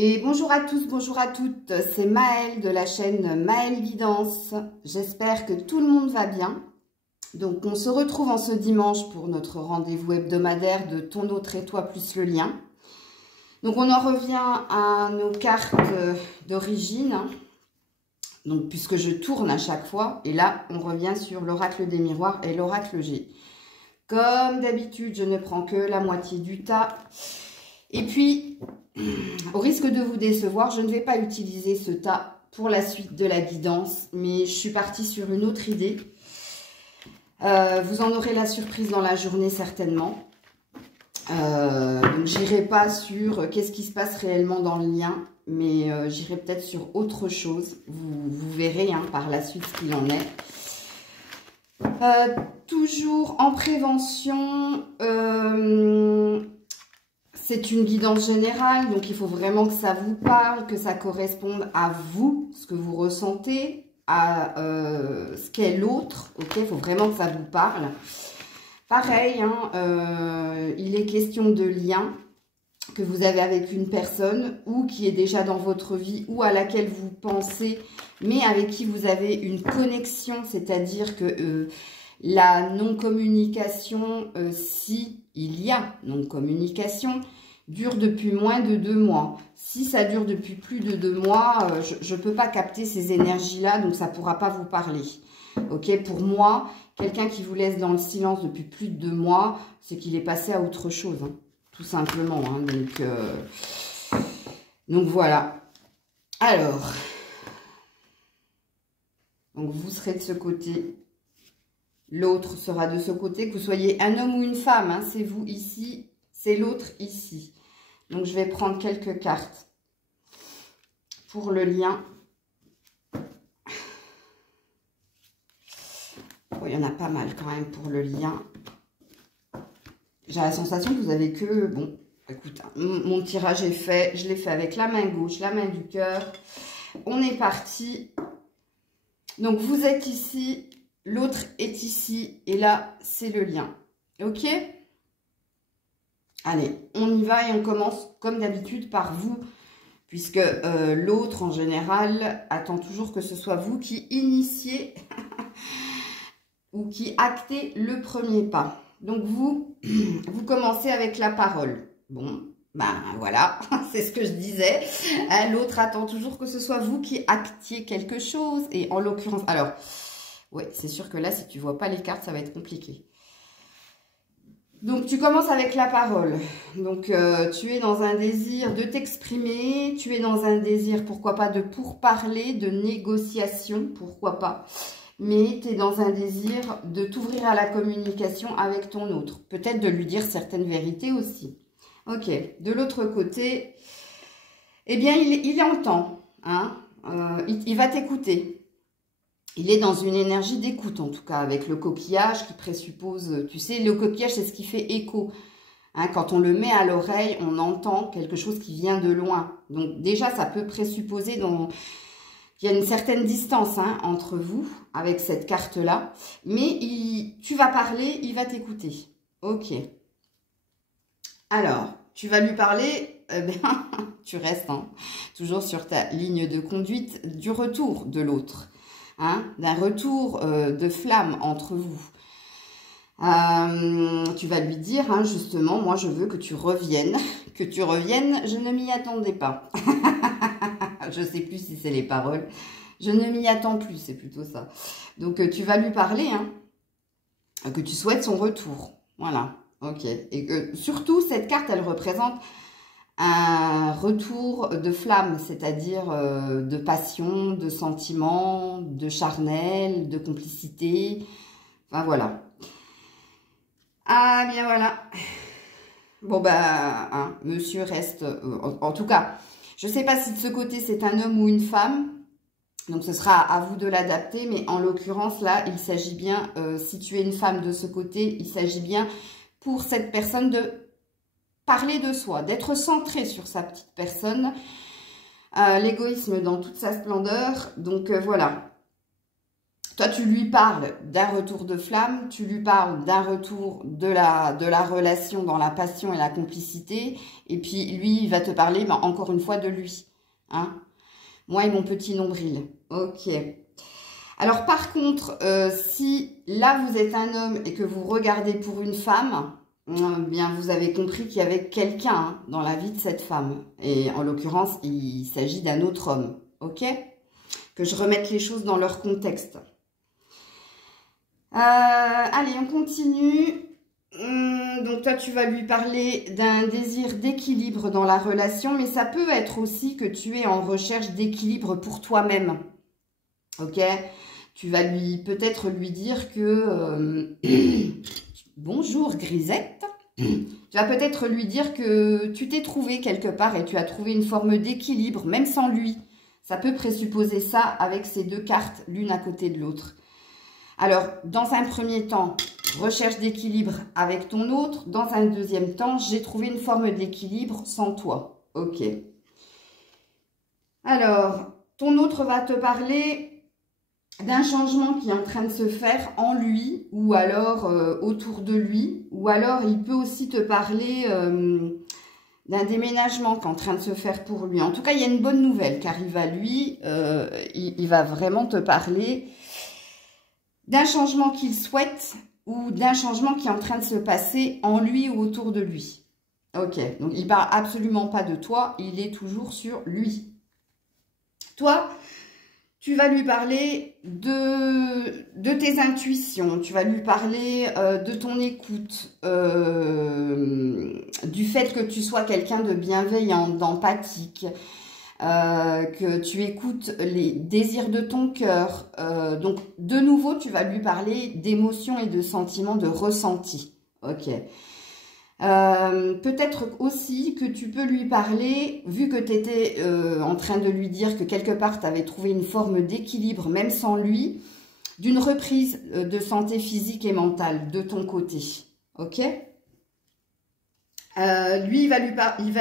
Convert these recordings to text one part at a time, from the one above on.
Et bonjour à tous, bonjour à toutes, c'est Maëlle de la chaîne Maëlle Guidance. J'espère que tout le monde va bien. Donc on se retrouve en ce dimanche pour notre rendez-vous hebdomadaire de Ton autre et toi plus le lien. Donc on en revient à nos cartes d'origine, donc puisque je tourne à chaque fois. Et là on revient sur l'oracle des miroirs et l'oracle G. Comme d'habitude, je ne prends que la moitié du tas. Et puis, au risque de vous décevoir, je ne vais pas utiliser ce tas pour la suite de la guidance, mais je suis partie sur une autre idée. Vous en aurez la surprise dans la journée certainement. Donc, j'irai pas sur qu'est-ce qui se passe réellement dans le lien, mais j'irai peut-être sur autre chose. Vous verrez par la suite ce qu'il en est. Toujours en prévention, c'est une guidance générale, donc il faut vraiment que ça vous parle, que ça corresponde à vous, ce que vous ressentez, à ce qu'est l'autre, ok? Il faut vraiment que ça vous parle. Pareil, il est question de lien que vous avez avec une personne ou qui est déjà dans votre vie ou à laquelle vous pensez, mais avec qui vous avez une connexion, c'est-à-dire que la non-communication, si il y a non-communication, dure depuis moins de 2 mois. Si ça dure depuis plus de 2 mois, je ne peux pas capter ces énergies-là, donc ça ne pourra pas vous parler. Ok, pour moi, quelqu'un qui vous laisse dans le silence depuis plus de 2 mois, c'est qu'il est passé à autre chose, tout simplement. Donc voilà. Alors, donc vous serez de ce côté. L'autre sera de ce côté, que vous soyez un homme ou une femme, c'est vous ici, c'est l'autre ici. Donc, je vais prendre quelques cartes pour le lien. Oh, il y en a pas mal quand même pour le lien. J'ai la sensation que vous avez que... Bon, écoute, mon tirage est fait. Je l'ai fait avec la main gauche, la main du cœur. On est parti. Donc, vous êtes ici... L'autre est ici et là, c'est le lien. Ok? Allez, on y va et on commence comme d'habitude par vous. Puisque l'autre, en général, attend toujours que ce soit vous qui initiez ou qui actez le premier pas. Donc, vous commencez avec la parole. Bon, ben voilà, c'est ce que je disais. L'autre attend toujours que ce soit vous qui actiez quelque chose. Et en l'occurrence, alors... Oui, c'est sûr que là, si tu ne vois pas les cartes, ça va être compliqué. Donc, tu commences avec la parole. Donc, tu es dans un désir de t'exprimer. Tu es dans un désir, pourquoi pas, de pourparler, de négociation, pourquoi pas. Mais tu es dans un désir de t'ouvrir à la communication avec ton autre. Peut-être de lui dire certaines vérités aussi. Ok. De l'autre côté, eh bien, il entend. Il va t'écouter. Il est dans une énergie d'écoute, en tout cas, avec le coquillage qui présuppose... Tu sais, le coquillage, c'est ce qui fait écho. Quand on le met à l'oreille, on entend quelque chose qui vient de loin. Donc, déjà, ça peut présupposer qu'il y a une certaine distance entre vous, avec cette carte-là. Mais tu vas parler, il va t'écouter. Ok. Alors, tu vas lui parler... tu restes toujours sur ta ligne de conduite du retour de l'autre. D'un retour de flamme entre vous. Tu vas lui dire, justement, moi je veux que tu reviennes. Que tu reviennes, je ne m'y attendais pas. Je ne sais plus si c'est les paroles. Je ne m'y attends plus, c'est plutôt ça. Donc tu vas lui parler, que tu souhaites son retour. Voilà, ok. Et que surtout, cette carte, elle représente un retour de flamme, c'est-à-dire de passion, de sentiment, de charnel, de complicité. Enfin, voilà. Ah, bien voilà. Bon, monsieur reste... en tout cas, je ne sais pas si de ce côté, c'est un homme ou une femme. Donc, ce sera à vous de l'adapter. Mais en l'occurrence, là, il s'agit bien, si tu es une femme de ce côté, il s'agit bien pour cette personne de... parler de soi, d'être centré sur sa petite personne, l'égoïsme dans toute sa splendeur. Donc voilà, Toi, tu lui parles d'un retour de flamme, tu lui parles d'un retour de la relation dans la passion et la complicité. Et puis, lui, il va te parler, ben, encore une fois, de lui. Hein? Moi et mon petit nombril. Ok. Alors, par contre, si là, vous êtes un homme et que vous regardez pour une femme, bien, vous avez compris qu'il y avait quelqu'un hein, dans la vie de cette femme. Et en l'occurrence, il s'agit d'un autre homme. Ok? Que je remette les choses dans leur contexte. Allez, on continue. Donc toi, tu vas lui parler d'un désir d'équilibre dans la relation, mais ça peut être aussi que tu es en recherche d'équilibre pour toi-même. Ok? Tu vas peut-être lui dire que... Bonjour Grisette. Tu vas peut-être lui dire que tu t'es trouvé quelque part et tu as trouvé une forme d'équilibre, même sans lui. Ça peut présupposer ça avec ces deux cartes, l'une à côté de l'autre. Alors, dans un premier temps, recherche d'équilibre avec ton autre. Dans un deuxième temps, j'ai trouvé une forme d'équilibre sans toi. Ok. Alors, ton autre va te parler d'un changement qui est en train de se faire en lui ou alors autour de lui. Ou alors, il peut aussi te parler d'un déménagement qui est en train de se faire pour lui. En tout cas, il y a une bonne nouvelle qui arrive à lui. Il va vraiment te parler d'un changement qu'il souhaite ou d'un changement qui est en train de se passer en lui ou autour de lui. Ok, donc il ne parle absolument pas de toi, il est toujours sur lui. Toi, tu vas lui parler de tes intuitions, tu vas lui parler de ton écoute, du fait que tu sois quelqu'un de bienveillant, d'empathique, que tu écoutes les désirs de ton cœur. Donc, de nouveau, tu vas lui parler d'émotions et de sentiments, de ressenti. Ok. Peut-être aussi que tu peux lui parler, vu que tu étais en train de lui dire que quelque part, tu avais trouvé une forme d'équilibre, même sans lui, d'une reprise de santé physique et mentale de ton côté. Ok ? Lui, il va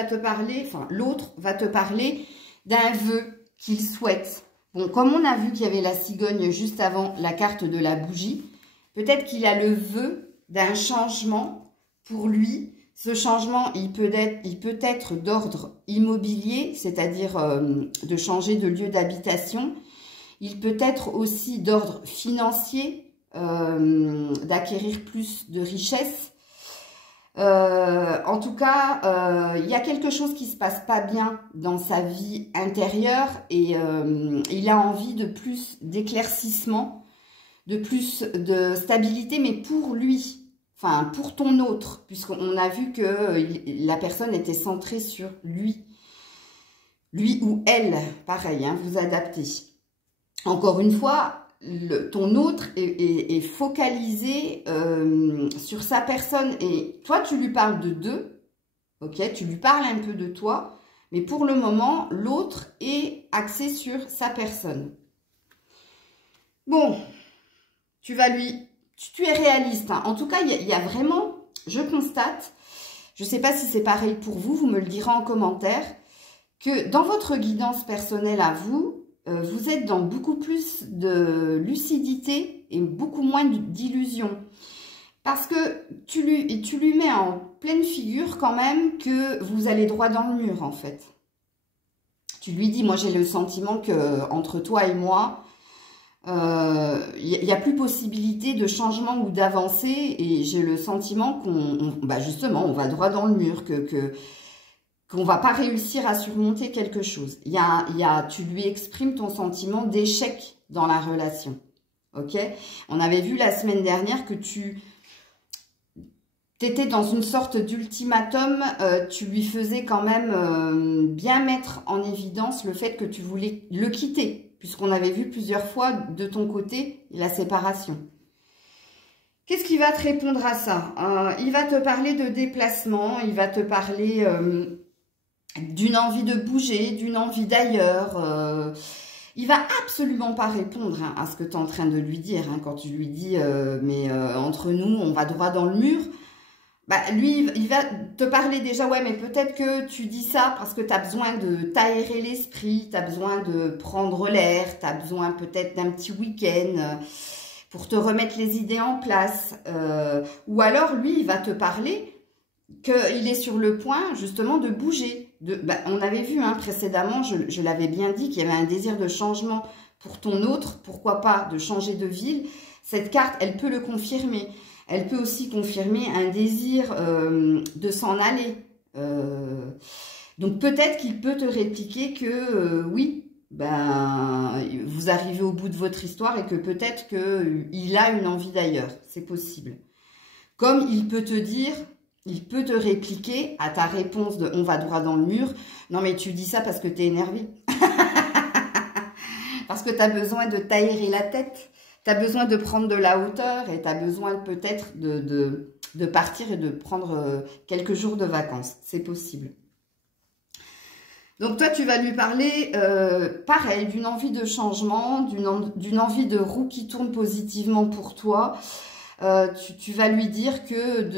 te parler, enfin, l'autre va te parler d'un vœu qu'il souhaite. Bon, comme on a vu qu'il y avait la cigogne juste avant la carte de la bougie, peut-être qu'il a le vœu d'un changement pour lui. Ce changement, il peut être d'ordre immobilier, c'est-à-dire de changer de lieu d'habitation. Il peut être aussi d'ordre financier, d'acquérir plus de richesses. En tout cas, il y a quelque chose qui se passe pas bien dans sa vie intérieure et il a envie de plus d'éclaircissement, de plus de stabilité, mais pour lui, enfin pour ton autre, puisqu'on a vu que la personne était centrée sur lui. Lui ou elle, pareil, hein, vous adaptez. Encore une fois, ton autre est focalisé sur sa personne et toi, tu lui parles de deux, ok? Tu lui parles un peu de toi, mais pour le moment, l'autre est axé sur sa personne. Bon, tu es réaliste, hein. En tout cas, il y a vraiment, je constate, je ne sais pas si c'est pareil pour vous, vous me le direz en commentaire, que dans votre guidance personnelle à vous, vous êtes dans beaucoup plus de lucidité et beaucoup moins d'illusion. Parce que tu lui mets en pleine figure quand même que vous allez droit dans le mur en fait. Tu lui dis, moi j'ai le sentiment que entre toi et moi, il n'y a plus possibilité de changement ou d'avancée et j'ai le sentiment justement, on va droit dans le mur, qu'on ne va pas réussir à surmonter quelque chose. Tu lui exprimes ton sentiment d'échec dans la relation. Ok? On avait vu la semaine dernière que tu étais dans une sorte d'ultimatum. Tu lui faisais quand même bien mettre en évidence le fait que tu voulais le quitter, puisqu'on avait vu plusieurs fois de ton côté la séparation. Qu'est-ce qu'il va te répondre à ça? Il va te parler de déplacement, il va te parler... d'une envie de bouger, d'une envie d'ailleurs. Il va absolument pas répondre à ce que tu es en train de lui dire. Quand tu lui dis, mais entre nous, on va droit dans le mur. Bah, lui, il va te parler déjà, ouais, mais peut-être que tu dis ça parce que tu as besoin de t'aérer l'esprit, tu as besoin de prendre l'air, tu as besoin peut-être d'un petit week-end pour te remettre les idées en place. Ou alors, lui, il va te parler qu'il est sur le point, justement, de bouger. On avait vu précédemment, je l'avais bien dit, qu'il y avait un désir de changement pour ton autre, pourquoi pas de changer de ville. Cette carte, elle peut le confirmer. Elle peut aussi confirmer un désir de s'en aller. Donc peut-être qu'il peut te répliquer que oui, vous arrivez au bout de votre histoire et que peut-être qu'il a une envie d'ailleurs. C'est possible. Comme il peut te dire, il peut te répliquer à ta réponse de « on va droit dans le mur ». Non mais tu dis ça parce que tu es énervé. Parce que tu as besoin de t'aérer la tête. Tu as besoin de prendre de la hauteur et tu as besoin peut-être de partir et de prendre quelques jours de vacances. C'est possible. Donc toi, tu vas lui parler, pareil, d'une envie de changement, d'une envie de roue qui tourne positivement pour toi. Tu vas lui dire que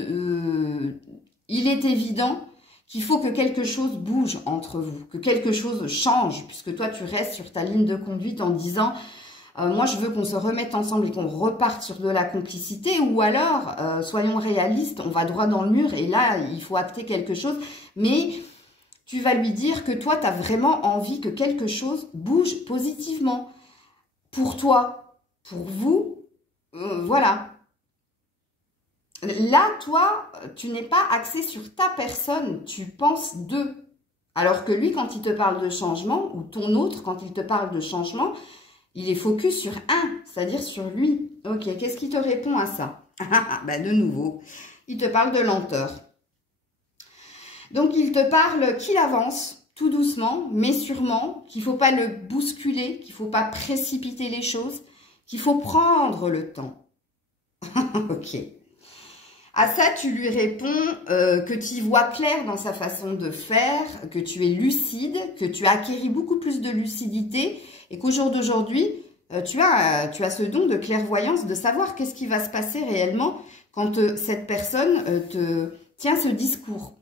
il est évident qu'il faut que quelque chose bouge entre vous, que quelque chose change, puisque toi, tu restes sur ta ligne de conduite en disant... moi, je veux qu'on se remette ensemble et qu'on reparte sur de la complicité. Ou alors, soyons réalistes, on va droit dans le mur et là, il faut acter quelque chose. Mais tu vas lui dire que toi, tu as vraiment envie que quelque chose bouge positivement. Pour toi, pour vous, voilà. Là, toi, tu n'es pas axé sur ta personne, tu penses d'eux. Alors que lui, quand il te parle de changement, ou ton autre, quand il te parle de changement... il est focus sur un, c'est-à-dire sur lui. Ok, qu'est-ce qui te répond à ça? De nouveau, il te parle de lenteur. Donc, il te parle qu'il avance tout doucement, mais sûrement, qu'il ne faut pas le bousculer, qu'il ne faut pas précipiter les choses, qu'il faut prendre le temps. Ok. À ça, tu lui réponds que tu y vois clair dans sa façon de faire, que tu es lucide, que tu as acquis beaucoup plus de lucidité et qu'au jour d'aujourd'hui, tu as ce don de clairvoyance, de savoir qu'est-ce qui va se passer réellement quand cette personne te tient ce discours.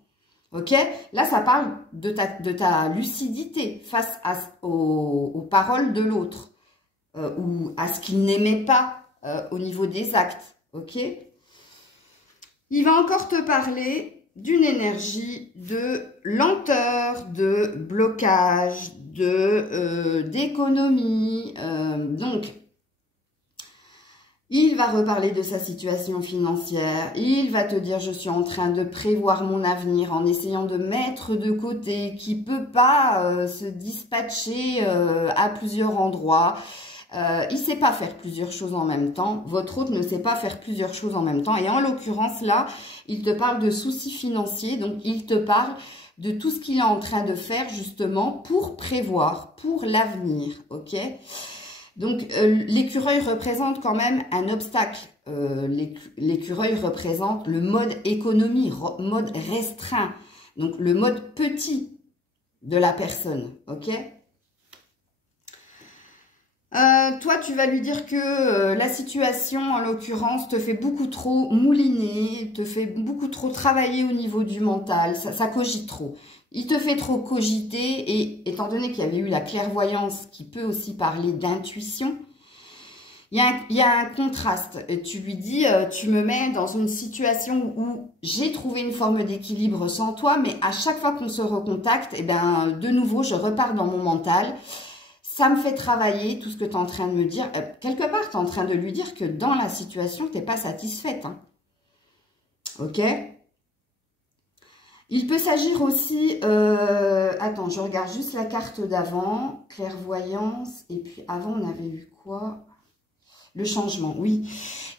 Ok? Là, ça parle de ta lucidité face aux paroles de l'autre ou à ce qu'il n'aimait pas au niveau des actes. Ok? Il va encore te parler d'une énergie de lenteur, de blocage, d'économie. Donc, il va reparler de sa situation financière. Il va te dire, je suis en train de prévoir mon avenir en essayant de mettre de côté, qui ne peut pas se dispatcher à plusieurs endroits. Il ne sait pas faire plusieurs choses en même temps. Votre hôte ne sait pas faire plusieurs choses en même temps. Et en l'occurrence, là, il te parle de soucis financiers. Donc, il te parle de tout ce qu'il est en train de faire, justement, pour prévoir, pour l'avenir. Ok? Donc, l'écureuil représente quand même un obstacle. L'écureuil représente le mode économie, mode restreint. Donc, le mode petit de la personne. Ok? Toi, tu vas lui dire que la situation, en l'occurrence, te fait beaucoup trop mouliner, te fait beaucoup trop travailler au niveau du mental, ça cogite trop. Il te fait trop cogiter et étant donné qu'il y avait eu la clairvoyance qui peut aussi parler d'intuition, il y a un contraste. Et tu lui dis, tu me mets dans une situation où j'ai trouvé une forme d'équilibre sans toi, mais à chaque fois qu'on se recontacte, eh ben, de nouveau, je repars dans mon mental. Ça me fait travailler tout ce que tu es en train de me dire. Quelque part, tu es en train de lui dire que dans la situation, tu n'es pas satisfaite. Hein. Ok? Il peut s'agir aussi... attends, je regarde juste la carte d'avant. Clairvoyance. Et puis avant, on avait eu quoi? Le changement, oui.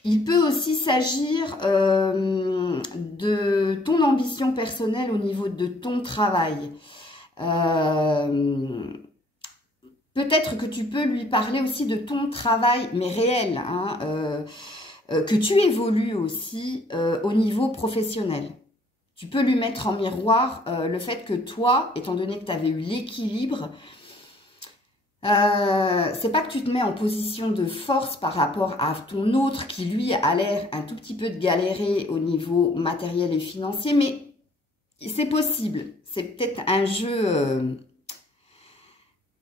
Il peut aussi s'agir de ton ambition personnelle au niveau de ton travail. Peut-être que tu peux lui parler aussi de ton travail, mais réel, hein, que tu évolues aussi au niveau professionnel. Tu peux lui mettre en miroir le fait que toi, étant donné que tu avais eu l'équilibre, C'est pas que tu te mets en position de force par rapport à ton autre qui, lui, a l'air un tout petit peu de galérer au niveau matériel et financier, mais c'est possible. C'est peut-être un jeu,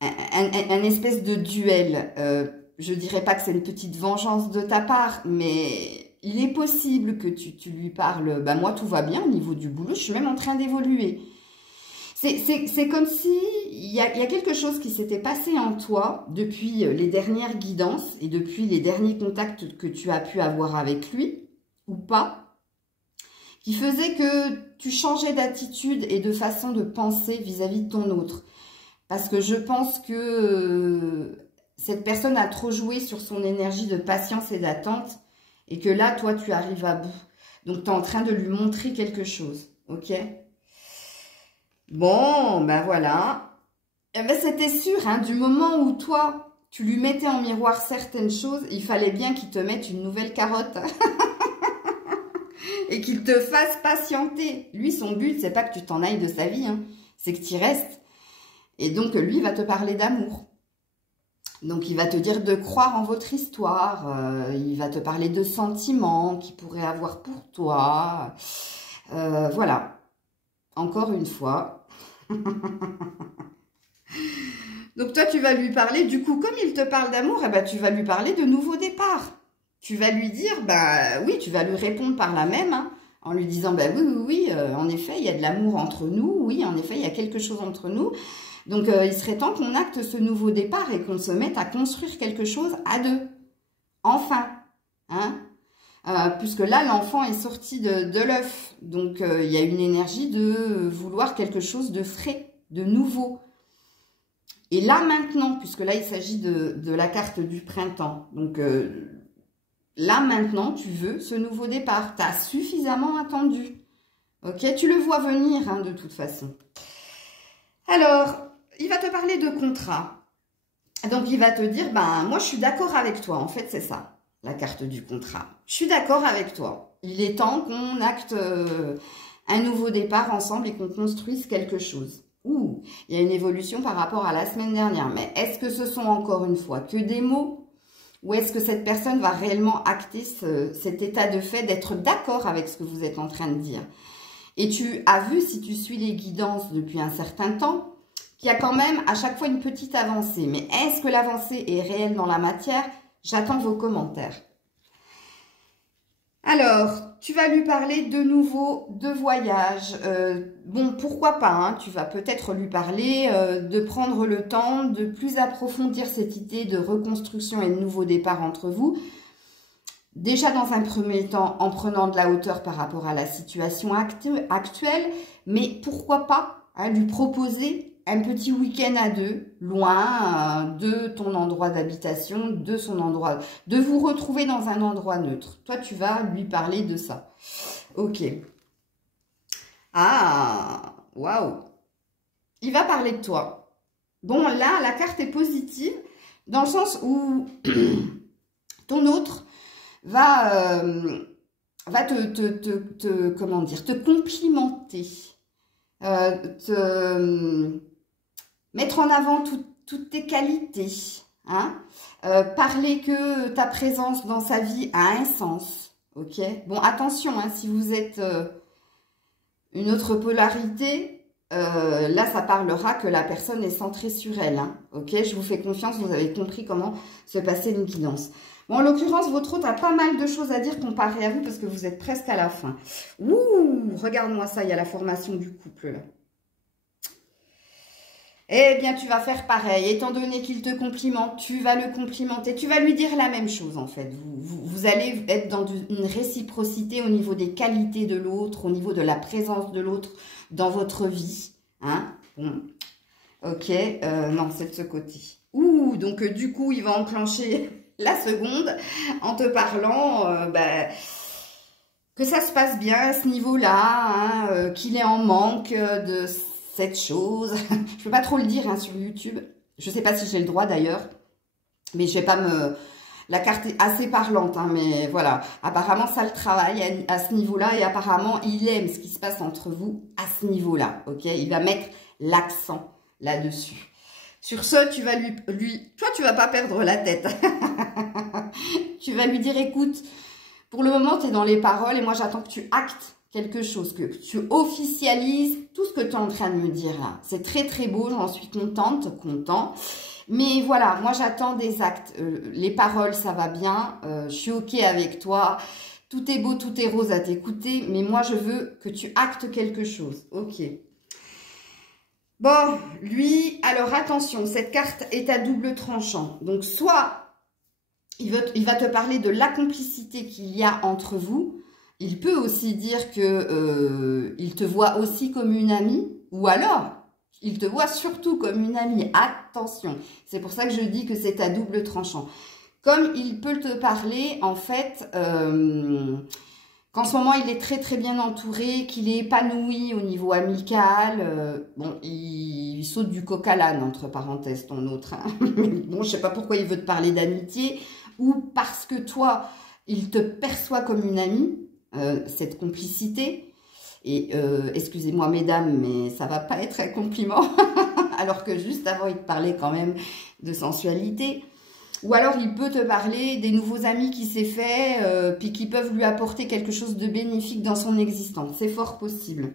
un espèce de duel. Je dirais pas que c'est une petite vengeance de ta part, mais il est possible que tu lui parles. Bah, moi, tout va bien au niveau du boulot, je suis même en train d'évoluer. C'est comme si il y a quelque chose qui s'était passé en toi depuis les dernières guidances et depuis les derniers contacts que tu as pu avoir avec lui, ou pas, qui faisait que tu changeais d'attitude et de façon de penser vis-à-vis de ton autre. Parce que je pense que cette personne a trop joué sur son énergie de patience et d'attente et que là, toi, tu arrives à bout. Donc, tu es en train de lui montrer quelque chose, ok ? Bon, ben voilà. Eh ben, c'était sûr, hein, du moment où toi, tu lui mettais en miroir certaines choses, il fallait bien qu'il te mette une nouvelle carotte. Et qu'il te fasse patienter. Lui, son but, c'est pas que tu t'en ailles de sa vie, hein, c'est que tu y restes. Et donc, lui, il va te parler d'amour. Donc, il va te dire de croire en votre histoire. Il va te parler de sentiments qu'il pourrait avoir pour toi. Voilà. Encore une fois. Donc, toi, tu vas lui parler. Du coup, comme il te parle d'amour, eh ben, tu vas lui parler de nouveau départ. Tu vas lui dire, bah oui, tu vas lui répondre par la même, hein, en lui disant, bah oui, en effet, il y a de l'amour entre nous. Oui, en effet, il y a quelque chose entre nous. Donc, il serait temps qu'on acte ce nouveau départ et qu'on se mette à construire quelque chose à deux. Enfin, hein, puisque là, l'enfant est sorti de l'œuf. Donc, il y a une énergie de vouloir quelque chose de frais, de nouveau. Et là, maintenant, puisque là, il s'agit de la carte du printemps. Donc, là, maintenant, tu veux ce nouveau départ. Tu as suffisamment attendu. Ok, tu le vois venir, hein, de toute façon. Alors, il va te parler de contrat. Donc, il va te dire, ben, moi, je suis d'accord avec toi. En fait, c'est ça, la carte du contrat. Je suis d'accord avec toi. Il est temps qu'on acte un nouveau départ ensemble et qu'on construise quelque chose. Ouh, il y a une évolution par rapport à la semaine dernière. Mais est-ce que ce sont encore une fois que des mots? Ou est-ce que cette personne va réellement acter cet état de fait d'être d'accord avec ce que vous êtes en train de dire? Et tu as vu, si tu suis les guidances depuis un certain temps, qu'il y a quand même à chaque fois une petite avancée. Mais est-ce que l'avancée est réelle dans la matière? J'attends vos commentaires. Alors, tu vas lui parler de nouveau de voyage. Bon, pourquoi pas, hein, tu vas peut-être lui parler de prendre le temps de plus approfondir cette idée de reconstruction et de nouveau départ entre vous. Déjà dans un premier temps, en prenant de la hauteur par rapport à la situation actuelle, mais pourquoi pas, hein, lui proposer un petit week-end à deux, loin de ton endroit d'habitation, de son endroit, de vous retrouver dans un endroit neutre. Toi, tu vas lui parler de ça. Ok. Ah, waouh. Il va parler de toi. Bon, là, la carte est positive, dans le sens où ton autre va comment dire, te complimenter, mettre en avant toutes tes qualités, hein, parler que ta présence dans sa vie a un sens, ok? Bon, attention, hein, si vous êtes une autre polarité, là, ça parlera que la personne est centrée sur elle, hein, ok? Je vous fais confiance, vous avez compris comment se passait une guidance. Bon, en l'occurrence, votre hôte a pas mal de choses à dire comparé à vous parce que vous êtes presque à la fin. Ouh, regarde-moi ça, il y a la formation du couple, là. Eh bien, tu vas faire pareil. Étant donné qu'il te complimente, tu vas le complimenter. Tu vas lui dire la même chose, en fait. Vous allez être dans une réciprocité au niveau des qualités de l'autre, au niveau de la présence de l'autre dans votre vie. Hein? Bon. Ok. Non, c'est de ce côté. Ouh, donc du coup, il va enclencher la seconde en te parlant que ça se passe bien à ce niveau-là, hein, qu'il est en manque de cette chose. Je peux pas trop le dire, hein, sur YouTube. Je sais pas si j'ai le droit d'ailleurs, mais je vais pas me... La carte est assez parlante, hein, mais voilà. Apparemment, ça le travaille à ce niveau-là et apparemment, il aime ce qui se passe entre vous à ce niveau-là, ok? Il va mettre l'accent là-dessus. Sur ce, tu vas toi, tu vas pas perdre la tête. Tu vas lui dire, écoute, pour le moment, tu es dans les paroles et moi, j'attends que tu actes quelque chose, que tu officialises tout ce que tu es en train de me dire là. C'est très, très beau, j'en suis contente, content. Mais voilà, moi, j'attends des actes. Les paroles, ça va bien. Je suis OK avec toi. Tout est beau, tout est rose à t'écouter. Mais moi, je veux que tu actes quelque chose. OK. Bon, lui, alors attention, cette carte est à double tranchant. Donc, soit il va te parler de la complicité qu'il y a entre vous. Il peut aussi dire que il te voit aussi comme une amie. Ou alors, il te voit surtout comme une amie. Attention, c'est pour ça que je dis que c'est à double tranchant. Comme il peut te parler, en fait... qu'en ce moment, il est très très bien entouré, qu'il est épanoui au niveau amical. Bon, il saute du coq à l'âne, entre parenthèses, ton autre. Hein. Bon, je sais pas pourquoi il veut te parler d'amitié, ou parce que toi, il te perçoit comme une amie, cette complicité. Et excusez-moi mesdames, mais ça va pas être un compliment, alors que juste avant, il te parlait quand même de sensualité. Ou alors, il peut te parler des nouveaux amis qui s'est fait, puis qui peuvent lui apporter quelque chose de bénéfique dans son existence. C'est fort possible.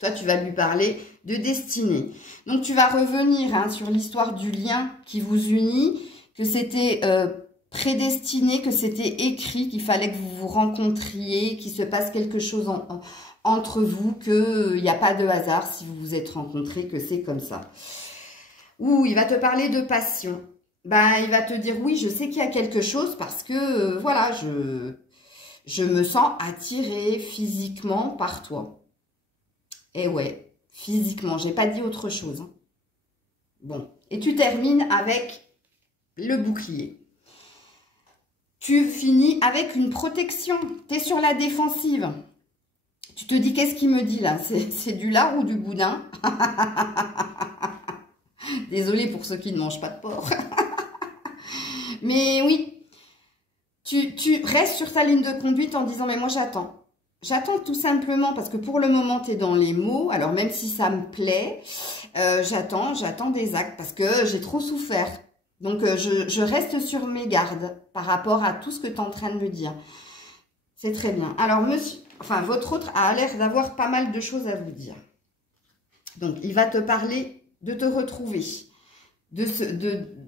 Toi, tu vas lui parler de destinée. Donc, tu vas revenir hein, sur l'histoire du lien qui vous unit, que c'était prédestiné, que c'était écrit, qu'il fallait que vous vous rencontriez, qu'il se passe quelque chose entre vous, qu'il n'y a pas de hasard si vous vous êtes rencontrés, que c'est comme ça. Ou il va te parler de passion. Ben, il va te dire, oui, je sais qu'il y a quelque chose parce que, voilà, je me sens attirée physiquement par toi. Et ouais, physiquement, j'ai pas dit autre chose. Hein. Bon, et tu termines avec le bouclier. Tu finis avec une protection. Tu es sur la défensive. Tu te dis, qu'est-ce qu'il me dit là? C'est du lard ou du boudin? Désolée pour ceux qui ne mangent pas de porc. Mais oui, tu restes sur ta ligne de conduite en disant, mais moi j'attends. J'attends tout simplement parce que pour le moment, tu es dans les mots. Alors même si ça me plaît, j'attends des actes parce que j'ai trop souffert. Donc je reste sur mes gardes par rapport à tout ce que tu es en train de me dire. C'est très bien. Alors votre autre a l'air d'avoir pas mal de choses à vous dire. Donc il va te parler de te retrouver.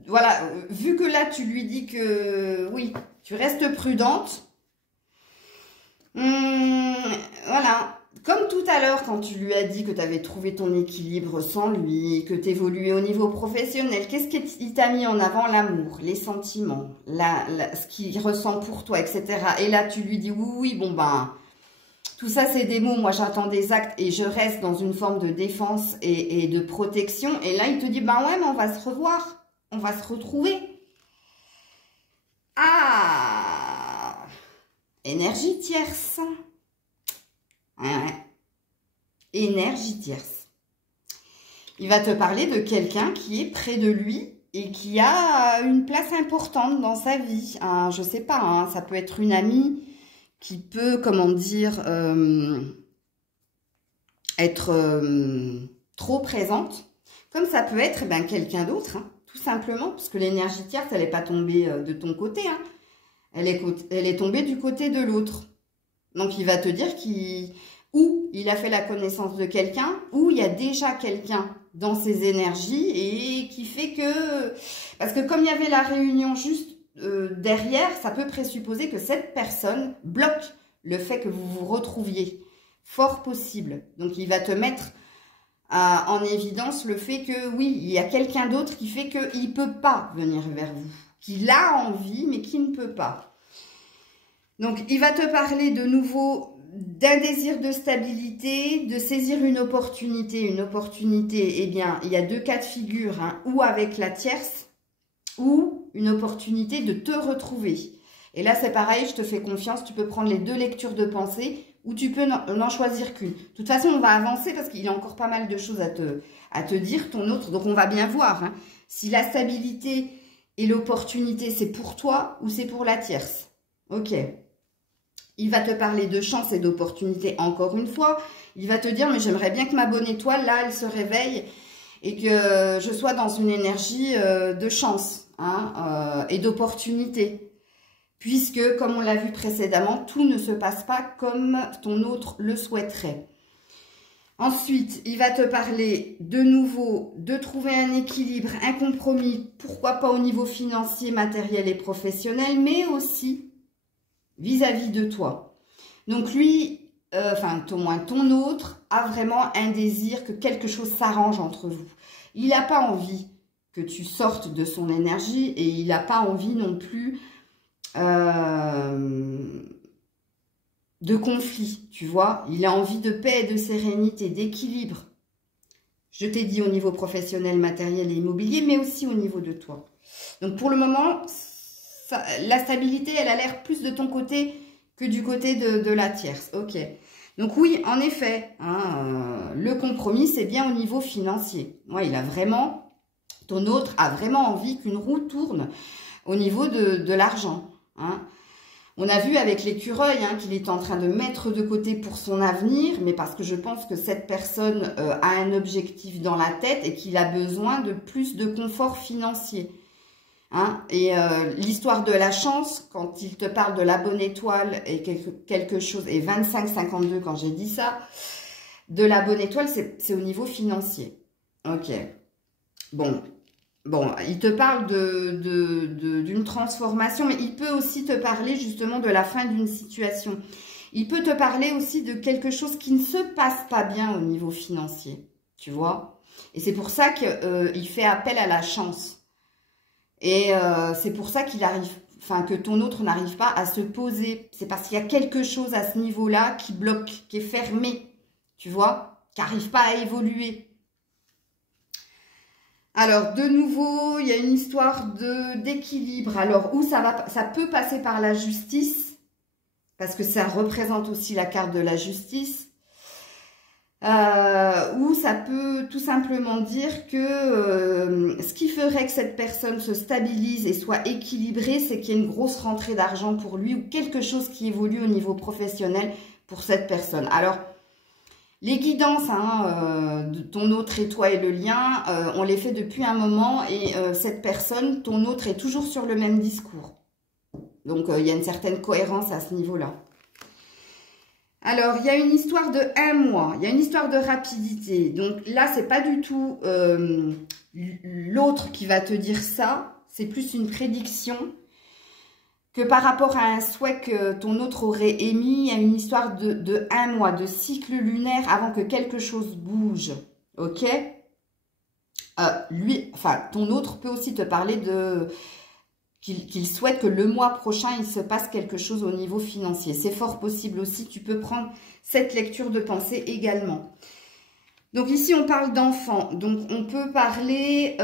Voilà, vu que là, tu lui dis que, oui, tu restes prudente. Voilà, comme tout à l'heure, quand tu lui as dit que tu avais trouvé ton équilibre sans lui, que tu évoluais au niveau professionnel, qu'est-ce qu'il t'a mis en avant? L'amour, les sentiments, ce qu'il ressent pour toi, etc. Et là, tu lui dis, oui, bon, ben... Tout ça, c'est des mots. Moi, j'attends des actes et je reste dans une forme de défense et de protection. Et là, il te dit, ben ouais, mais on va se revoir. On va se retrouver. Ah! Énergie tierce. Ouais. Énergie tierce. Il va te parler de quelqu'un qui est près de lui et qui a une place importante dans sa vie. Je sais pas, hein, ça peut être une amie qui peut, comment dire, être trop présente, comme ça peut être quelqu'un d'autre, hein, tout simplement, parce que l'énergie tierce, elle n'est pas tombée de ton côté, hein, elle est tombée du côté de l'autre. Donc, il va te dire ou il a fait la connaissance de quelqu'un, ou il y a déjà quelqu'un dans ses énergies, et qui fait que... Parce que comme il y avait la réunion juste derrière, ça peut présupposer que cette personne bloque le fait que vous vous retrouviez. Fort possible. Donc, il va te mettre en évidence le fait que, oui, il y a quelqu'un d'autre qui fait qu'il ne peut pas venir vers vous. Qu'il a envie, mais qui ne peut pas. Donc, il va te parler de nouveau d'un désir de stabilité, de saisir une opportunité. Une opportunité, eh bien, il y a deux cas de figure, hein, ou avec la tierce, ou une opportunité de te retrouver. Et là, c'est pareil, je te fais confiance, tu peux prendre les deux lectures de pensée ou tu peux n'en choisir qu'une. De toute façon, on va avancer parce qu'il y a encore pas mal de choses à te dire, ton autre. Donc, on va bien voir hein, si la stabilité et l'opportunité, c'est pour toi ou c'est pour la tierce. Ok. Il va te parler de chance et d'opportunité encore une fois. Il va te dire, mais j'aimerais bien que ma bonne étoile, là, elle se réveille et que je sois dans une énergie de chance et d'opportunité. Puisque, comme on l'a vu précédemment, tout ne se passe pas comme ton autre le souhaiterait. Ensuite, il va te parler de nouveau de trouver un équilibre, un compromis, pourquoi pas au niveau financier, matériel et professionnel, mais aussi vis-à-vis de toi. Donc lui, au moins ton autre, a vraiment un désir que quelque chose s'arrange entre vous. Il n'a pas envie que tu sortes de son énergie et il n'a pas envie non plus de conflit, tu vois. Il a envie de paix et de sérénité, d'équilibre. Je t'ai dit au niveau professionnel, matériel et immobilier, mais aussi au niveau de toi. Donc pour le moment, la stabilité, elle a l'air plus de ton côté que du côté de la tierce. Ok. Donc oui, en effet, le compromis, c'est bien au niveau financier. Ouais, ton autre a vraiment envie qu'une roue tourne au niveau de l'argent. On a vu avec l'écureuil qu'il est en train de mettre de côté pour son avenir, mais parce que je pense que cette personne a un objectif dans la tête et qu'il a besoin de plus de confort financier. Et l'histoire de la chance, quand il te parle de la bonne étoile et quelque chose, et 25-52 quand j'ai dit ça, de la bonne étoile, c'est au niveau financier. Ok. Bon, il te parle d'une transformation, mais il peut aussi te parler justement de la fin d'une situation. Il peut te parler aussi de quelque chose qui ne se passe pas bien au niveau financier, tu vois. Et c'est pour ça qu'il fait appel à la chance. Et c'est pour ça que ton autre n'arrive pas à se poser. C'est parce qu'il y a quelque chose à ce niveau-là qui bloque, qui est fermé, tu vois, qui n'arrive pas à évoluer. Alors, de nouveau, il y a une histoire d'équilibre. Alors, où ça peut passer par la justice, parce que ça représente aussi la carte de la justice. Ou ça peut tout simplement dire que ce qui ferait que cette personne se stabilise et soit équilibrée, c'est qu'il y ait une grosse rentrée d'argent pour lui ou quelque chose qui évolue au niveau professionnel pour cette personne. Alors, les guidances de ton autre et toi et le lien, on les fait depuis un moment et cette personne, ton autre, est toujours sur le même discours. Donc, il y a une certaine cohérence à ce niveau-là. Alors, il y a une histoire de 1 mois, il y a une histoire de rapidité. Donc là, c'est pas du tout l'autre qui va te dire ça, c'est plus une prédiction que par rapport à un souhait que ton autre aurait émis. Il y a une histoire de 1 mois, de cycle lunaire avant que quelque chose bouge, ok. Ton autre peut aussi te parler qu'il souhaite que le mois prochain, il se passe quelque chose au niveau financier. C'est fort possible aussi, tu peux prendre cette lecture de pensée également. Donc ici, on parle d'enfant. Donc on peut parler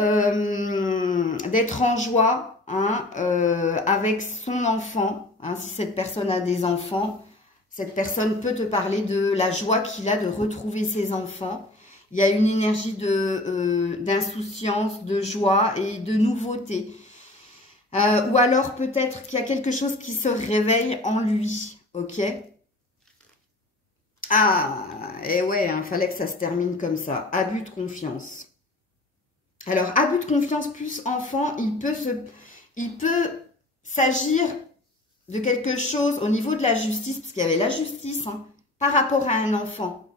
d'être en joie avec son enfant. Si cette personne a des enfants, cette personne peut te parler de la joie qu'il a de retrouver ses enfants. Il y a une énergie d'insouciance, de joie et de nouveauté. Ou alors peut-être qu'il y a quelque chose qui se réveille en lui, ok. Et ouais, fallait que ça se termine comme ça. Abus de confiance. Alors, abus de confiance plus enfant, il peut s'agir de quelque chose au niveau de la justice, parce qu'il y avait la justice, par rapport à un enfant,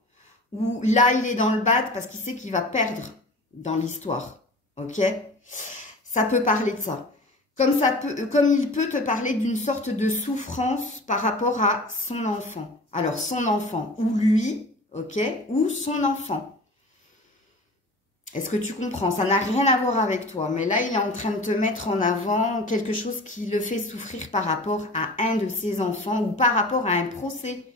où là, il est dans le bad parce qu'il sait qu'il va perdre dans l'histoire, ok. Ça peut parler de ça. Comme il peut te parler d'une sorte de souffrance par rapport à son enfant. Alors, son enfant ou lui, ok, ou son enfant. Est-ce que tu comprends? Ça n'a rien à voir avec toi. Mais là, il est en train de te mettre en avant quelque chose qui le fait souffrir par rapport à un de ses enfants ou par rapport à un procès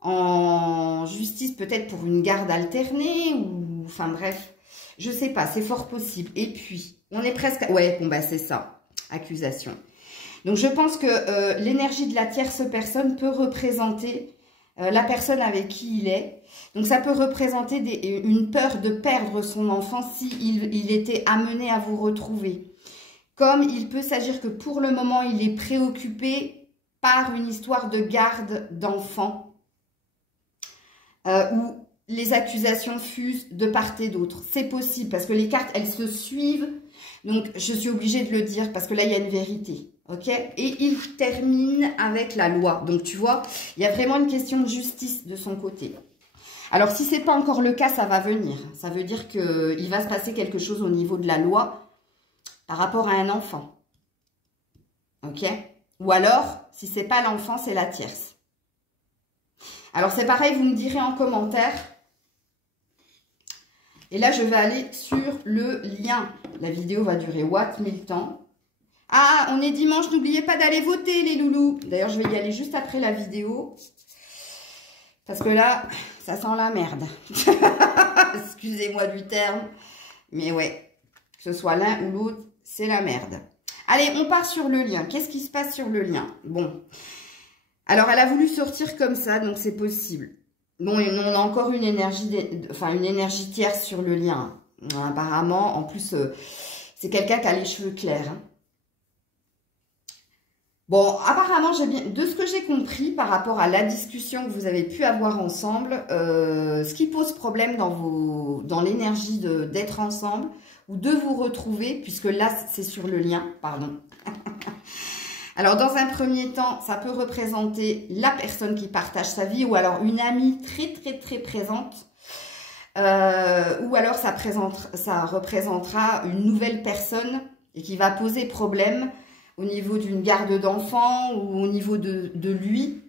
en justice, peut-être pour une garde alternée ou... Enfin, bref, je sais pas, c'est fort possible. Et puis, on est presque... Ouais, bon, bah, c'est ça. Accusation. Donc, je pense que l'énergie de la tierce personne peut représenter la personne avec qui il est. Donc, ça peut représenter une peur de perdre son enfant s'il était amené à vous retrouver. Comme il peut s'agir que pour le moment, il est préoccupé par une histoire de garde d'enfant où les accusations fusent de part et d'autre. C'est possible parce que les cartes, elles se suivent. Donc, je suis obligée de le dire parce que là, il y a une vérité. Ok? Et il termine avec la loi. Donc, tu vois, il y a vraiment une question de justice de son côté. Alors, si ce n'est pas encore le cas, ça va venir. Ça veut dire qu'il va se passer quelque chose au niveau de la loi par rapport à un enfant. Ok? Ou alors, si ce n'est pas l'enfant, c'est la tierce. Alors, c'est pareil, vous me direz en commentaire. Et là, je vais aller sur le lien. La vidéo va durer 1000 temps. Ah, on est dimanche, n'oubliez pas d'aller voter, les loulous. D'ailleurs, je vais y aller juste après la vidéo. Parce que là, ça sent la merde. Excusez-moi du terme. Mais ouais, que ce soit l'un ou l'autre, c'est la merde. Allez, on part sur le lien. Qu'est-ce qui se passe sur le lien? Bon. Alors, elle a voulu sortir comme ça, donc c'est possible. Bon, on a encore une énergie, une énergie tierce sur le lien. Apparemment, en plus, c'est quelqu'un qui a les cheveux clairs. Hein. Bon, apparemment, de ce que j'ai compris par rapport à la discussion que vous avez pu avoir ensemble, ce qui pose problème dans l'énergie d'être ensemble ou de vous retrouver, puisque là, c'est sur le lien, pardon. Alors, dans un premier temps, ça peut représenter la personne qui partage sa vie ou alors une amie très, très, très présente. Ou alors, ça représentera une nouvelle personne et qui va poser problème au niveau d'une garde d'enfant ou au niveau de lui.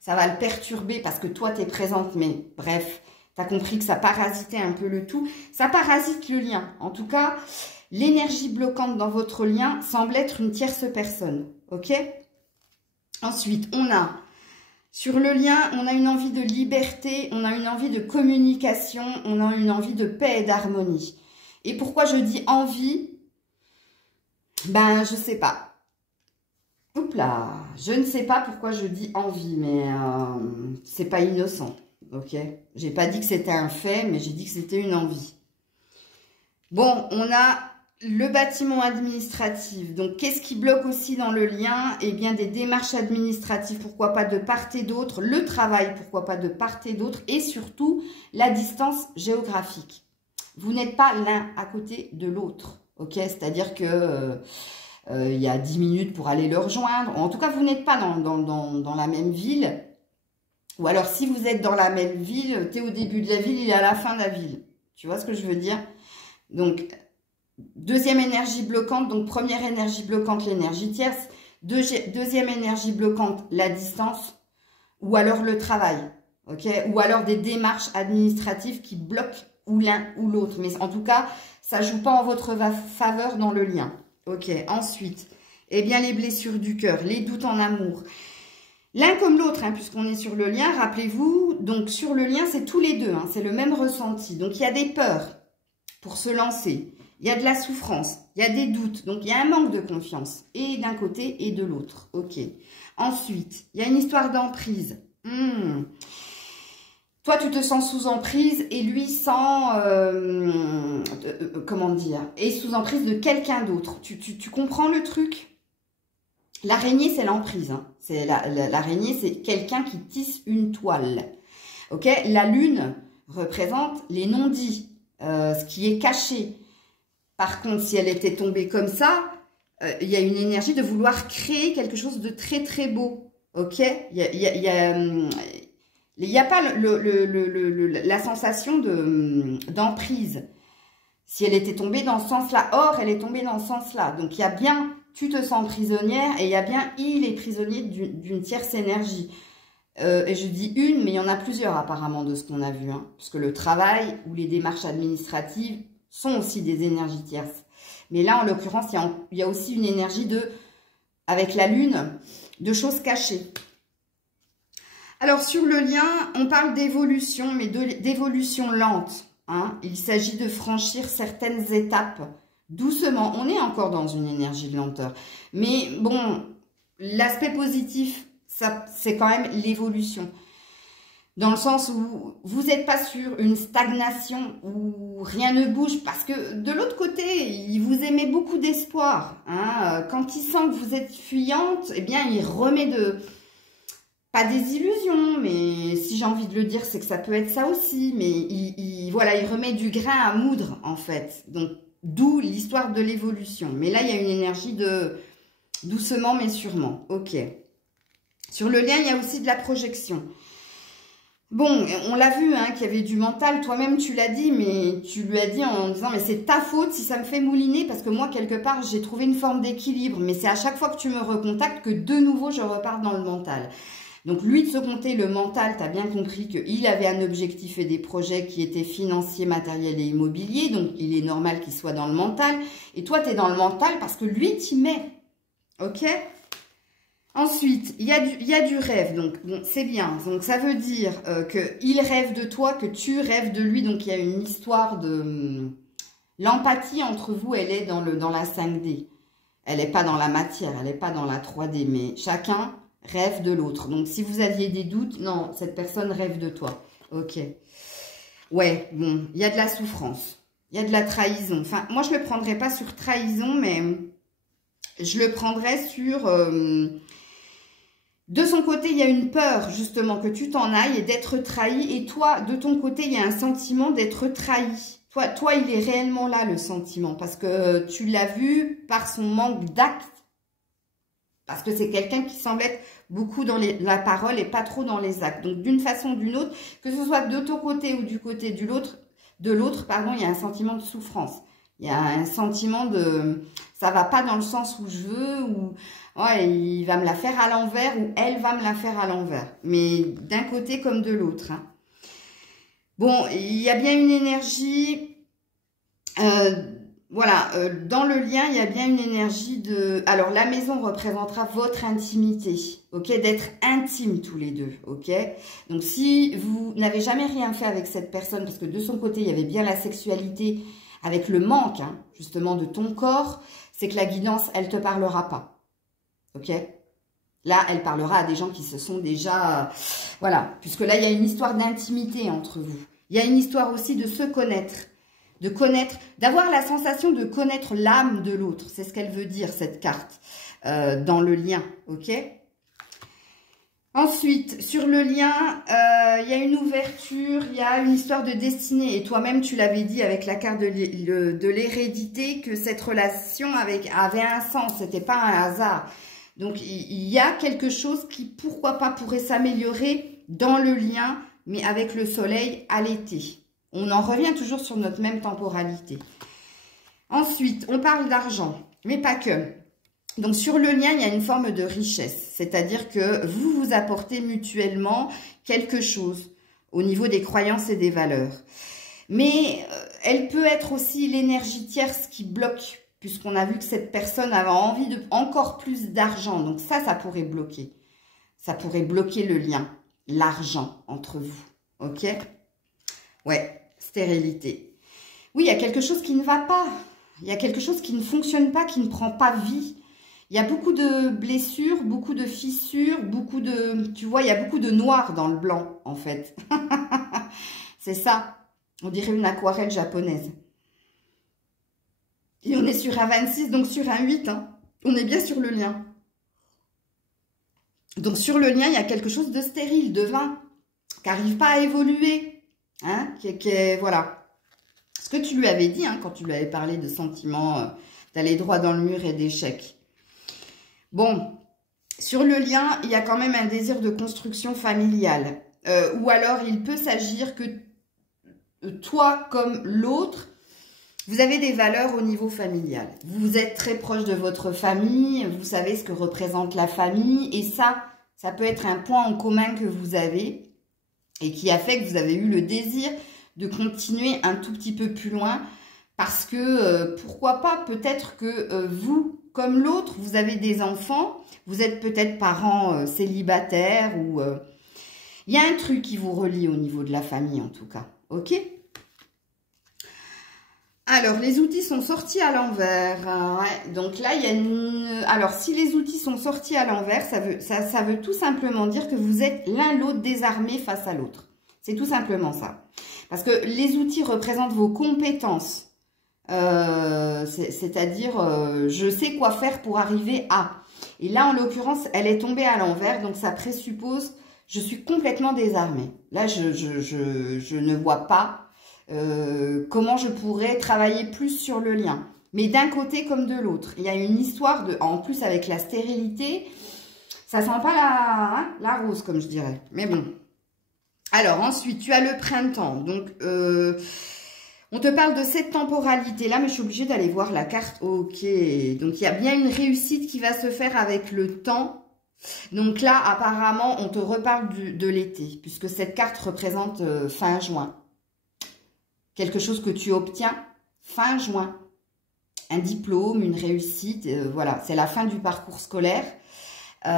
Ça va le perturber parce que toi, tu es présente. Mais bref, tu as compris que ça parasitait un peu le tout. Ça parasite le lien. En tout cas... L'énergie bloquante dans votre lien semble être une tierce personne, ok? Ensuite, sur le lien, on a une envie de liberté, on a une envie de communication, on a une envie de paix et d'harmonie. Et pourquoi je dis envie? Ben, je sais pas. Oups là, je ne sais pas pourquoi je dis envie, mais c'est pas innocent, ok? J'ai pas dit que c'était un fait, mais j'ai dit que c'était une envie. Bon, on a... le bâtiment administratif, donc qu'est-ce qui bloque aussi dans le lien? Eh bien, des démarches administratives, pourquoi pas de part et d'autre, le travail, pourquoi pas de part et d'autre, et surtout la distance géographique. Vous n'êtes pas l'un à côté de l'autre, ok? C'est-à-dire que il y a 10 minutes pour aller le rejoindre, en tout cas, vous n'êtes pas dans la même ville, ou alors si vous êtes dans la même ville, tu es au début de la ville, il est à la fin de la ville. Tu vois ce que je veux dire? Donc... deuxième énergie bloquante, donc première énergie bloquante, l'énergie tierce. Deuxième énergie bloquante, la distance. Ou alors le travail. Ok? Ou alors des démarches administratives qui bloquent ou l'un ou l'autre. Mais en tout cas, ça ne joue pas en votre faveur dans le lien. Ok? Ensuite, eh bien les blessures du cœur, les doutes en amour. L'un comme l'autre, hein, puisqu'on est sur le lien, rappelez-vous. Donc sur le lien, c'est tous les deux. Hein, c'est le même ressenti. Donc il y a des peurs pour se lancer. Il y a de la souffrance, il y a des doutes, donc il y a un manque de confiance, et d'un côté et de l'autre. Ok. Ensuite, il y a une histoire d'emprise. Toi, tu te sens sous emprise et lui sent, comment dire, est sous emprise de quelqu'un d'autre. Tu comprends le truc? L'araignée, c'est l'emprise. Hein. L'araignée, c'est quelqu'un qui tisse une toile. Ok. La lune représente les non-dits, ce qui est caché. Par contre, si elle était tombée comme ça, il y a une énergie de vouloir créer quelque chose de très, très beau. Ok? Il n'y a pas la sensation d'emprise. Si elle était tombée dans ce sens-là. Or, elle est tombée dans ce sens-là. Donc, il y a bien, tu te sens prisonnière et il y a bien, il est prisonnier d'une tierce énergie. Et je dis une, mais il y en a plusieurs apparemment de ce qu'on a vu. Hein, puisque le travail ou les démarches administratives sont aussi des énergies tierces. Mais là, en l'occurrence, il y a aussi une énergie avec la lune, de choses cachées. Alors, sur le lien, on parle d'évolution, mais d'évolution lente. Hein. Il s'agit de franchir certaines étapes doucement. On est encore dans une énergie de lenteur. Mais bon, l'aspect positif, c'est quand même l'évolution. Dans le sens où vous n'êtes pas sur une stagnation, où rien ne bouge, parce que de l'autre côté, il vous émet beaucoup d'espoir. Hein. Quand il sent que vous êtes fuyante, eh bien, il remet pas des illusions, mais si j'ai envie de le dire, c'est que ça peut être ça aussi. Mais voilà, il remet du grain à moudre, en fait. Donc, d'où l'histoire de l'évolution. Mais là, il y a une énergie de doucement, mais sûrement. Ok. Sur le lien, il y a aussi de la projection. Bon, on l'a vu, hein, qu'il y avait du mental. Toi-même, tu l'as dit, mais tu lui as dit en disant, mais c'est ta faute si ça me fait mouliner, parce que moi, quelque part, j'ai trouvé une forme d'équilibre. Mais c'est à chaque fois que tu me recontactes que de nouveau, je repars dans le mental. Donc, lui, de se compter le mental, tu as bien compris qu'il avait un objectif et des projets qui étaient financiers, matériels et immobiliers. Donc, il est normal qu'il soit dans le mental. Et toi, tu es dans le mental parce que lui, t'y met. Ok ? Ensuite, il y a du rêve, donc bon, c'est bien. Donc ça veut dire qu'il rêve de toi, que tu rêves de lui. Donc il y a une histoire de... L'empathie entre vous, elle est dans la 5D. Elle n'est pas dans la matière, elle n'est pas dans la 3D. Mais chacun rêve de l'autre. Donc si vous aviez des doutes, non, cette personne rêve de toi. Ok. Ouais, bon, il y a de la souffrance. Il y a de la trahison. Enfin, moi, je ne le prendrais pas sur trahison, mais je le prendrais sur... De son côté, il y a une peur, justement, que tu t'en ailles et d'être trahi. Et toi, de ton côté, il y a un sentiment d'être trahi. Toi, il est réellement là, le sentiment. Parce que tu l'as vu par son manque d'actes. Parce que c'est quelqu'un qui semble être beaucoup dans la parole et pas trop dans les actes. Donc, d'une façon ou d'une autre, que ce soit de ton côté ou du côté de l'autre, pardon, il y a un sentiment de souffrance. Il y a un sentiment de... Ça va pas dans le sens où je veux, ou... Ouais, il va me la faire à l'envers ou elle va me la faire à l'envers. Mais d'un côté comme de l'autre. Hein. Bon, il y a bien une énergie... dans le lien, il y a bien une énergie de... Alors, la maison représentera votre intimité, ok? D'être intime tous les deux, ok? Donc, si vous n'avez jamais rien fait avec cette personne, parce que de son côté, il y avait bien la sexualité avec le manque, hein, justement, de ton corps, c'est que la guidance, elle ne te parlera pas. Ok? Là, elle parlera à des gens qui se sont déjà... voilà, puisque là, il y a une histoire d'intimité entre vous. Il y a une histoire aussi de se connaître, d'avoir la sensation de connaître l'âme de l'autre. C'est ce qu'elle veut dire, cette carte, dans le lien, ok? Ensuite, sur le lien, il y a une ouverture, il y a une histoire de destinée. Et toi-même, tu l'avais dit avec la carte de l'hérédité, que cette relation avait un sens, c'était pas un hasard. Donc, il y a quelque chose qui, pourquoi pas, pourrait s'améliorer dans le lien, mais avec le soleil à l'été. On en revient toujours sur notre même temporalité. Ensuite, on parle d'argent, mais pas que. Donc, sur le lien, il y a une forme de richesse. C'est-à-dire que vous vous apportez mutuellement quelque chose au niveau des croyances et des valeurs. Mais elle peut être aussi l'énergie tierce qui bloque, puisqu'on a vu que cette personne avait envie de encore plus d'argent. Donc ça pourrait bloquer. Ça pourrait bloquer le lien, l'argent entre vous. Ok? Ouais, stérilité. Oui, il y a quelque chose qui ne va pas. Il y a quelque chose qui ne fonctionne pas, qui ne prend pas vie. Il y a beaucoup de blessures, beaucoup de fissures, beaucoup de... Tu vois, il y a beaucoup de noir dans le blanc, en fait. C'est ça. On dirait une aquarelle japonaise. Et on est sur un 26, donc sur un 8. Hein. On est bien sur le lien. Donc sur le lien, il y a quelque chose de stérile, de vain, qui n'arrive pas à évoluer. Hein, voilà. Ce que tu lui avais dit, hein, quand tu lui avais parlé de sentiments, d'aller droit dans le mur et d'échecs. Bon, sur le lien, il y a quand même un désir de construction familiale. Ou alors, il peut s'agir que toi, comme l'autre, vous avez des valeurs au niveau familial. Vous êtes très proche de votre famille, vous savez ce que représente la famille. Et ça peut être un point en commun que vous avez et qui a fait que vous avez eu le désir de continuer un tout petit peu plus loin. Parce que, pourquoi pas, peut-être que vous, comme l'autre, vous avez des enfants, vous êtes peut-être parents célibataires ou... Il y a un truc qui vous relie au niveau de la famille en tout cas, ok? Alors, les outils sont sortis à l'envers. Ouais. Donc là, il y a une... Alors, si les outils sont sortis à l'envers, ça veut tout simplement dire que vous êtes l'un l'autre désarmé face à l'autre. C'est tout simplement ça. Parce que les outils représentent vos compétences. C'est-à-dire, je sais quoi faire pour arriver à. Et là, en l'occurrence, elle est tombée à l'envers. Donc, ça présuppose je suis complètement désarmée. Là, je ne vois pas comment je pourrais travailler plus sur le lien. Mais d'un côté comme de l'autre. Il y a une histoire de... En plus, avec la stérilité, ça sent pas la rose, comme je dirais. Mais bon. Alors, ensuite, tu as le printemps. Donc, on te parle de cette temporalité-là, mais je suis obligée d'aller voir la carte. Ok. Donc, il y a bien une réussite qui va se faire avec le temps. Donc là, apparemment, on te reparle de l'été, puisque cette carte représente fin juin. Quelque chose que tu obtiens fin juin. Un diplôme, une réussite, voilà, c'est la fin du parcours scolaire. Et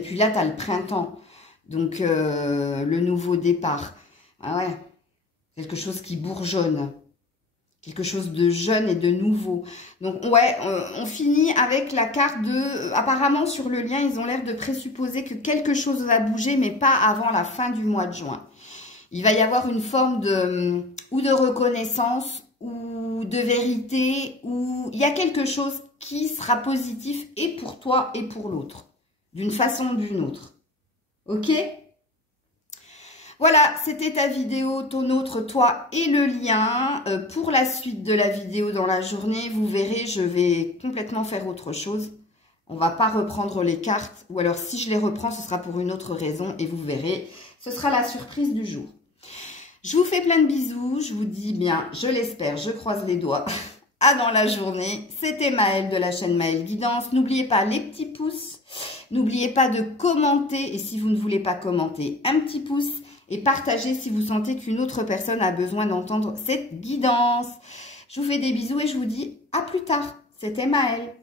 puis là, tu as le printemps, donc le nouveau départ. Ah ouais, quelque chose qui bourgeonne, quelque chose de jeune et de nouveau. Donc ouais, on finit avec la carte de... Apparemment, sur le lien, ils ont l'air de présupposer que quelque chose va bouger, mais pas avant la fin du mois de juin. Il va y avoir une forme de... ou de reconnaissance, ou de vérité, ou il y a quelque chose qui sera positif et pour toi et pour l'autre, d'une façon ou d'une autre. Ok? Voilà, c'était ta vidéo, ton autre, toi et le lien. Pour la suite de la vidéo dans la journée, vous verrez, je vais complètement faire autre chose. On va pas reprendre les cartes, ou alors si je les reprends, ce sera pour une autre raison et vous verrez, ce sera la surprise du jour. Je vous fais plein de bisous, je vous dis bien, je l'espère, je croise les doigts. À dans la journée, c'était Maëlle de la chaîne Maëlle Guidance. N'oubliez pas les petits pouces, n'oubliez pas de commenter et si vous ne voulez pas commenter, un petit pouce et partagez si vous sentez qu'une autre personne a besoin d'entendre cette guidance. Je vous fais des bisous et je vous dis à plus tard. C'était Maëlle.